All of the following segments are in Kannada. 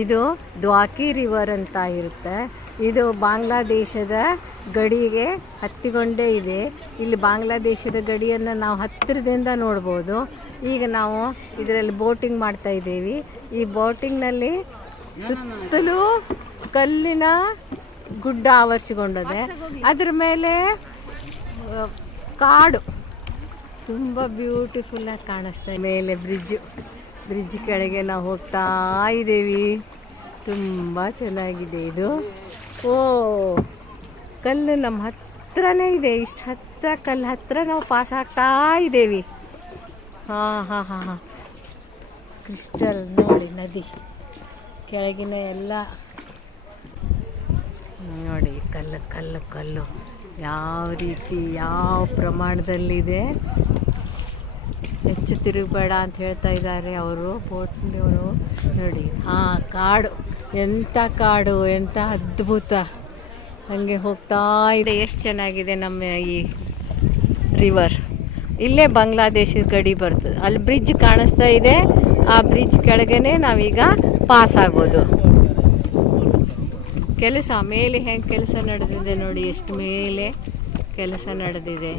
ಇದು ದ್ವಾಕಿ ರಿವರ್ ಅಂತ ಇರುತ್ತೆ. ಇದು ಬಾಂಗ್ಲಾದೇಶದ ಗಡಿಗೆ ಹತ್ತಿಕೊಂಡೇ ಇದೆ. ಇಲ್ಲಿ ಬಾಂಗ್ಲಾದೇಶದ ಗಡಿಯನ್ನು ನಾವು ಹತ್ತಿರದಿಂದ ನೋಡ್ಬೋದು. ಈಗ ನಾವು ಇದರಲ್ಲಿ ಬೋಟಿಂಗ್ ಮಾಡ್ತಾ ಇದ್ದೀವಿ. ಈ ಬೋಟಿಂಗ್ನಲ್ಲಿ ಸುತ್ತಲೂ ಕಲ್ಲಿನ ಗುಡ್ಡ ಆವರಿಸಿಕೊಂಡಿದೆ, ಅದ್ರ ಮೇಲೆ ಕಾಡು. ತುಂಬ ಬ್ಯೂಟಿಫುಲ್ಲಾಗಿ ಕಾಣಿಸ್ತಾ ಇದೆ. ಮೇಲೆ ಬ್ರಿಡ್ಜು ಬ್ರಿಡ್ಜ್ ಕೆಳಗೆ ನಾವು ಹೋಗ್ತಾ ಇದ್ದೀವಿ. ತುಂಬ ಚೆನ್ನಾಗಿದೆ ಇದು. ಓ, ಕಲ್ಲು ನಮ್ಮ ಹತ್ರನೇ ಇದೆ. ಇಷ್ಟು ಹತ್ತಿರ ಕಲ್ಲು ಹತ್ತಿರ ನಾವು ಪಾಸ್ ಆಗ್ತಾ ಇದ್ದೇವೆ. ಹಾಂ ಹಾಂ ಹಾಂ ಹಾಂ. ಕ್ರಿಸ್ಟಲ್ ನೋಡಿ, ನದಿ. ಕೆಳಗಿನ ಎಲ್ಲ. ನೋಡಿ, ಕಲ್ಲು ಕಲ್ಲು ಕಲ್ಲು. ಯಾವ ರೀತಿ, ಯಾವ ಪ್ರಮಾಣದಲ್ಲಿದೆ. ಹೆಚ್ಚು ತಿರುಗಬೇಡ ಅಂತ ಹೇಳ್ತಾ ಇದ್ದಾರೆ ಅವರು, ಬೋಟ್ನವರು. ನೋಡಿ ಹಾಂ ಕಾಡು, ಎಂಥ ಕಾಡು, ಎಂಥ ಅದ್ಭುತ. ಹಾಗೆ ಹೋಗ್ತಾ ಇದೆ. ಎಷ್ಟು ಚೆನ್ನಾಗಿದೆ ನಮ್ಮ ಈ ರಿವರ್ ಇಲ್ಲೇ ಬಾಂಗ್ಲಾದೇಶದ ಗಡಿ ಬರ್ತದೆ. ಅಲ್ಲಿ ಬ್ರಿಡ್ಜ್ ಕಾಣಿಸ್ತಾ ಇದೆ. ಆ ಬ್ರಿಡ್ಜ್ ಕೆಳಗೇನೆ ನಾವೀಗ ಪಾಸ್ ಆಗೋದು ಕೆಲಸ ಮೇಲೆ ಹೆಂಗೆ ಕೆಲಸ ನಡೆದಿದೆ ನೋಡಿ, ಎಷ್ಟು ಮೇಲೆ ಕೆಲಸ ನಡೆದಿದೆ.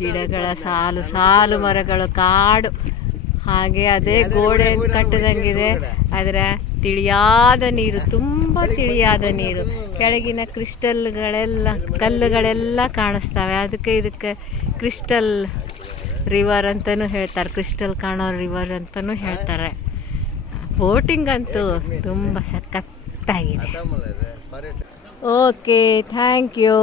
ಗಿಡಗಳ ಸಾಲು ಸಾಲು ಮರಗಳು, ಕಾಡು. ಹಾಗೆ ಅದೇ ಗೋಡೆ ಕಟ್ಟದಂಗಿದೆ. ಅದರ ತಿಳಿಯಾದ ನೀರು, ತುಂಬ ತಿಳಿಯಾದ ನೀರು. ಕೆಳಗಿನ ಕ್ರಿಸ್ಟಲ್ಗಳೆಲ್ಲ ಕಲ್ಲುಗಳೆಲ್ಲ ಕಾಣಿಸ್ತವೆ. ಅದಕ್ಕೆ ಇದಕ್ಕೆ ಕ್ರಿಸ್ಟಲ್ ರಿವರ್ ಅಂತಲೂ ಹೇಳ್ತಾರೆ. ಕ್ರಿಸ್ಟಲ್ ಕಾಣೋ ರಿವರ್ ಅಂತಲೂ ಹೇಳ್ತಾರೆ. ಬೋಟಿಂಗ್ ಅಂತೂ ತುಂಬ ಸಖತ್ತಾಗಿದೆ. Okay thank you